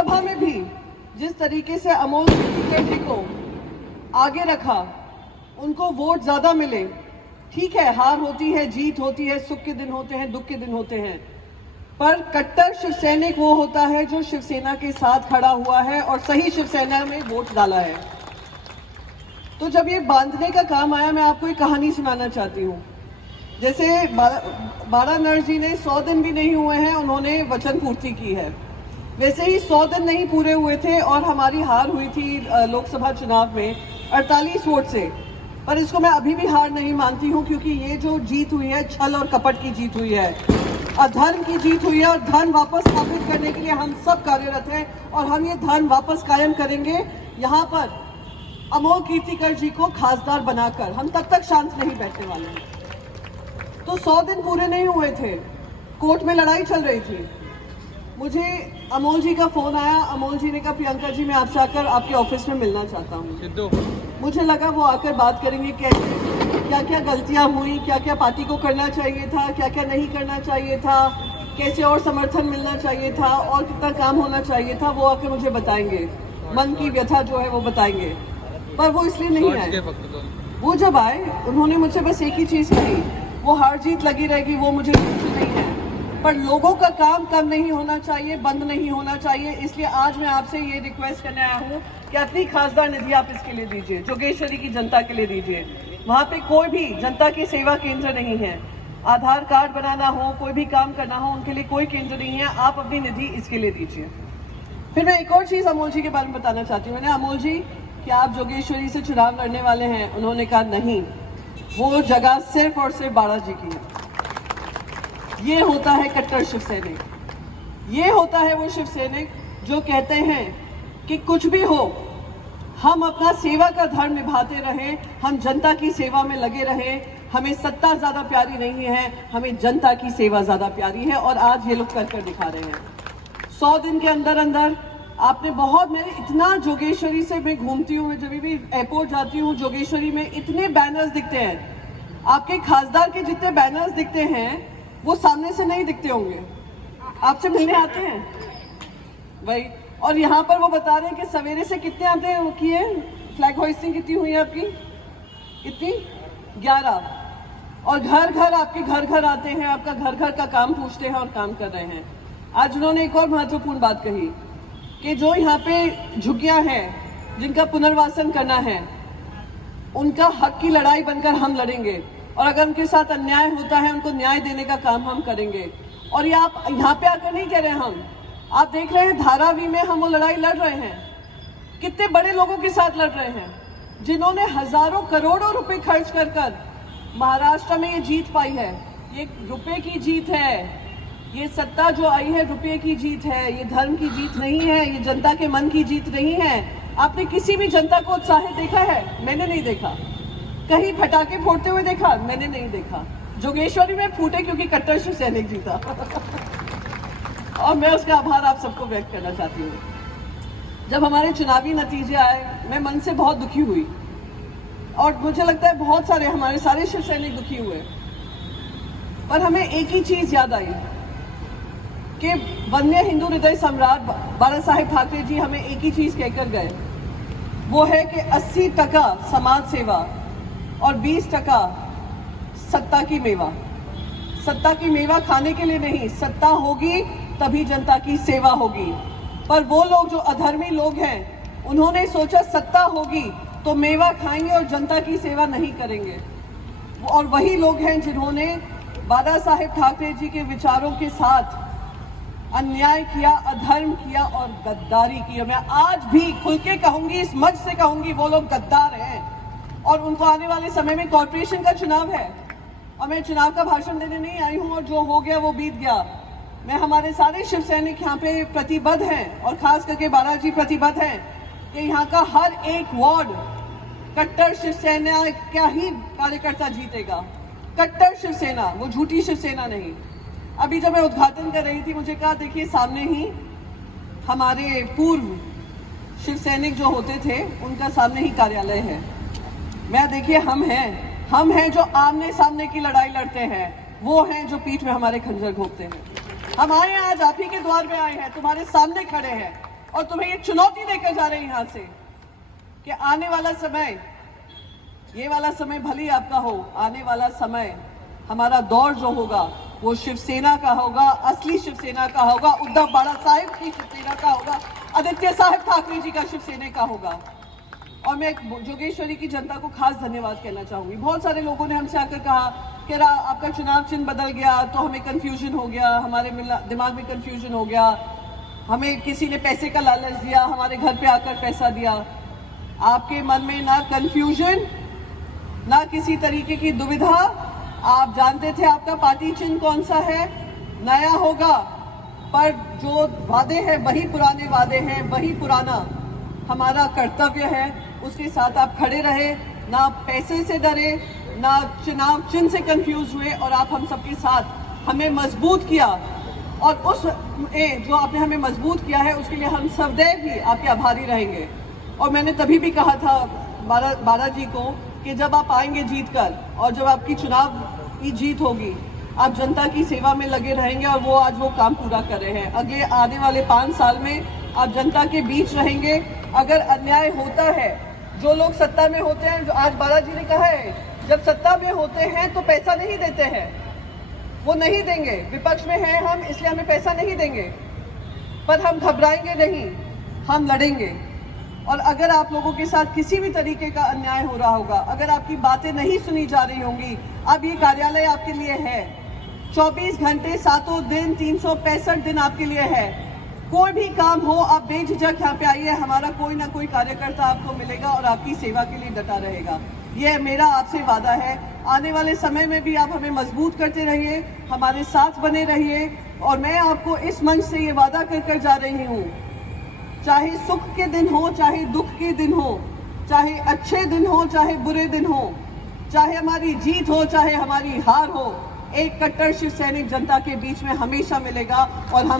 लोकसभा में भी जिस तरीके से अमोल जी को आगे रखा, उनको वोट ज्यादा मिले, ठीक है, हार होती है, जीत होती है, सुख के दिन होते हैं, दुख के दिन होते हैं, पर कट्टर शिवसैनिक वो होता है जो शिवसेना के साथ खड़ा हुआ है और सही शिवसेना में वोट डाला है। तो जब ये बांधने का काम आया, मैं आपको एक कहानी सुनाना चाहती हूँ। जैसे बाड़ा नर जी ने 100 दिन भी नहीं हुए हैं, उन्होंने वचन पूर्ति की है, वैसे ही 100 दिन नहीं पूरे हुए थे और हमारी हार हुई थी लोकसभा चुनाव में 48 वोट से। पर इसको मैं अभी भी हार नहीं मानती हूँ, क्योंकि ये जो जीत हुई है छल और कपट की जीत हुई है, अधर्म की जीत हुई है, और धर्म वापस स्थापित करने के लिए हम सब कार्यरत हैं और हम ये धर्म वापस कायम करेंगे। यहाँ पर अमोल कीर्तिकर जी को खासदार बनाकर हम तब तक शांत नहीं बैठने वाले हैं। तो 100 दिन पूरे नहीं हुए थे, कोर्ट में लड़ाई चल रही थी, मुझे अमोल जी का फोन आया। अमोल जी ने कहा, प्रियंका जी मैं आपसे आकर आपके ऑफिस में मिलना चाहता हूँ। मुझे लगा वो आकर बात करेंगे, क्या क्या गलतियाँ हुई, क्या क्या पार्टी को करना चाहिए था, क्या क्या नहीं करना चाहिए था, कैसे और समर्थन मिलना चाहिए था और कितना काम होना चाहिए था, वो आकर मुझे बताएंगे, मन की व्यथा जो है वो बताएंगे। पर वो इसलिए नहीं आए। वो जब आए उन्होंने मुझसे बस एक ही चीज़ कही, वो हार जीत लगी रहेगी, वो मुझे नहीं है, पर लोगों का काम कम नहीं होना चाहिए, बंद नहीं होना चाहिए। इसलिए आज मैं आपसे ये रिक्वेस्ट करने आया हूँ कि अपनी खासदार निधि आप इसके लिए दीजिए, जोगेश्वरी की जनता के लिए दीजिए। वहाँ पे कोई भी जनता की सेवा केंद्र नहीं है, आधार कार्ड बनाना हो, कोई भी काम करना हो, उनके लिए कोई केंद्र नहीं है। आप अपनी निधि इसके लिए दीजिए। फिर मैं एक और चीज़ अमोल जी के बारे में बताना चाहती हूँ। मैंने, अमोल जी क्या आप जोगेश्वरी से चुनाव लड़ने वाले हैं? उन्होंने कहा नहीं, वो जगह सिर्फ और सिर्फ बाड़ा जी की है। ये होता है कट्टर शिव सैनिक, ये होता है वो शिव सैनिक जो कहते हैं कि कुछ भी हो, हम अपना सेवा का धर्म निभाते रहें, हम जनता की सेवा में लगे रहें, हमें सत्ता ज्यादा प्यारी नहीं है, हमें जनता की सेवा ज्यादा प्यारी है। और आज ये लोग कर दिखा रहे हैं। 100 दिन के अंदर अंदर आपने बहुत, मेरे इतना जोगेश्वरी से मैं घूमती हूँ, मैं जब भी एयरपोर्ट जाती हूँ जोगेश्वरी में इतने बैनर्स दिखते हैं, आपके खासदार के जितने बैनर्स दिखते हैं वो सामने से नहीं दिखते होंगे, आपसे मिलने आते हैं भाई। और यहाँ पर वो बता रहे हैं कि सवेरे से कितने आते हैं, वो किए फ्लैग होइस्टिंग कितनी हुई है आपकी, कितनी 11, और घर घर आपके घर घर आते हैं, आपका घर घर का काम पूछते हैं और काम कर रहे हैं। आज उन्होंने एक और महत्वपूर्ण बात कही कि जो यहाँ पे झुग्गियाँ हैं जिनका पुनर्वासन करना है, उनका हक की लड़ाई बनकर हम लड़ेंगे, और अगर उनके साथ अन्याय होता है उनको न्याय देने का काम हम करेंगे। और ये आप यहाँ पे आकर नहीं कह रहे हैं, आप देख रहे हैं धारावी में हम वो लड़ाई लड़ रहे हैं, कितने बड़े लोगों के साथ लड़ रहे हैं, जिन्होंने हजारों करोड़ों रुपए खर्च कर कर महाराष्ट्र में ये जीत पाई है। ये रुपए की जीत है, ये सत्ता जो आई है रुपये की जीत है, ये धर्म की जीत नहीं है, ये जनता के मन की जीत नहीं है। आपने किसी भी जनता को उत्साहित देखा है? मैंने नहीं देखा। कहीं पटाखे फोड़ते हुए देखा? मैंने नहीं देखा। जोगेश्वरी में फूटे क्योंकि कट्टर शिव सैनिक जीता और मैं उसका आभार आप सबको व्यक्त करना चाहती हूँ। जब हमारे चुनावी नतीजे आए, मैं मन से बहुत दुखी हुई, और मुझे लगता है बहुत सारे हमारे सारे शिव सैनिक दुखी हुए। पर हमें एक ही चीज याद आई कि वन्य हिंदू हृदय सम्राट बाला साहेब ठाकरे जी हमें एक ही चीज कहकर गए, वो है कि 80% समाज सेवा और 20% सत्ता की मेवा। सत्ता की मेवा खाने के लिए नहीं, सत्ता होगी तभी जनता की सेवा होगी। पर वो लोग जो अधर्मी लोग हैं, उन्होंने सोचा सत्ता होगी तो मेवा खाएंगे और जनता की सेवा नहीं करेंगे। और वही लोग हैं जिन्होंने बाला साहेब ठाकरे जी के विचारों के साथ अन्याय किया, अधर्म किया और गद्दारी की। मैं आज भी खुल के कहूंगी, इस मंच से कहूंगी, वो लोग गद्दार हैं। और उनको आने वाले समय में कॉर्पोरेशन का चुनाव है, और मैं चुनाव का भाषण देने नहीं आई हूं, और जो हो गया वो बीत गया। मैं, हमारे सारे शिव सैनिक यहाँ पे प्रतिबद्ध हैं, और खास करके बालाजी प्रतिबद्ध हैं कि यहाँ का हर एक वार्ड कट्टर शिवसेना का ही कार्यकर्ता जीतेगा। कट्टर शिवसेना, वो झूठी शिवसेना नहीं। अभी जब मैं उद्घाटन कर रही थी, मुझे कहा देखिए सामने ही हमारे पूर्व शिव सैनिक जो होते थे उनका सामने ही कार्यालय है। मैं, देखिए हम हैं जो आमने सामने की लड़ाई लड़ते हैं, वो हैं जो पीठ में हमारे खंजर घोंपते हैं। हम आए हैं, आज आप ही के द्वार पे आए हैं, तुम्हारे सामने खड़े हैं, और तुम्हें ये चुनौती देकर जा रहे हैं यहां से कि आने वाला समय, ये वाला समय भले ही आपका हो, आने वाला समय हमारा दौर जो होगा वो शिवसेना का होगा, असली शिवसेना का होगा, उद्धव बाला साहेब की शिवसेना का होगा, आदित्य साहब ठाकरे जी का शिवसेना का होगा। और मैं जोगेश्वरी की जनता को खास धन्यवाद कहना चाहूंगी। बहुत सारे लोगों ने हमसे आकर कहा कि आपका चुनाव चिन्ह बदल गया तो हमें कंफ्यूजन हो गया, हमारे दिमाग में कंफ्यूजन हो गया, हमें किसी ने पैसे का लालच दिया, हमारे घर पे आकर पैसा दिया। आपके मन में ना कंफ्यूजन, ना किसी तरीके की दुविधा। आप जानते थे आपका पार्टी चिन्ह कौन सा है, नया होगा, पर जो वादे हैं वही पुराने वादे हैं, वही पुराना हमारा कर्तव्य है। उसके साथ आप खड़े रहे, ना पैसे से डरे, ना चुनाव चिन्ह से कंफ्यूज हुए, और आप हम सबके साथ हमें मजबूत किया। और उस जो आपने हमें मजबूत किया है उसके लिए हम सदैव ही आपके आभारी रहेंगे। और मैंने तभी भी कहा था बाला जी को कि जब आप आएंगे जीत कर, और जब आपकी चुनाव की जीत होगी, आप जनता की सेवा में लगे रहेंगे, और वो आज वो काम पूरा कर रहे हैं। अगले आने वाले 5 साल में आप जनता के बीच रहेंगे। अगर अन्याय होता है, जो लोग सत्ता में होते हैं, जो आज बालाजी ने कहा है, जब सत्ता में होते हैं तो पैसा नहीं देते हैं, वो नहीं देंगे। विपक्ष में हैं हम, इसलिए हमें पैसा नहीं देंगे, पर हम घबराएंगे नहीं, हम लड़ेंगे। और अगर आप लोगों के साथ किसी भी तरीके का अन्याय हो रहा होगा, अगर आपकी बातें नहीं सुनी जा रही होंगी, अब ये कार्यालय आपके लिए है। 24 घंटे 7 दिन 365 दिन आपके लिए है। कोई भी काम हो, आप बेझिझक यहाँ पे आइए, हमारा कोई ना कोई कार्यकर्ता आपको मिलेगा और आपकी सेवा के लिए डटा रहेगा। ये मेरा आपसे वादा है। आने वाले समय में भी आप हमें मजबूत करते रहिए, हमारे साथ बने रहिए। और मैं आपको इस मंच से ये वादा कर जा रही हूँ, चाहे सुख के दिन हो, चाहे दुख के दिन हो, चाहे अच्छे दिन हो, चाहे बुरे दिन हो, चाहे हमारी जीत हो, चाहे हमारी हार हो, एक कट्टर शिव सैनिक जनता के बीच में हमेशा मिलेगा। और हम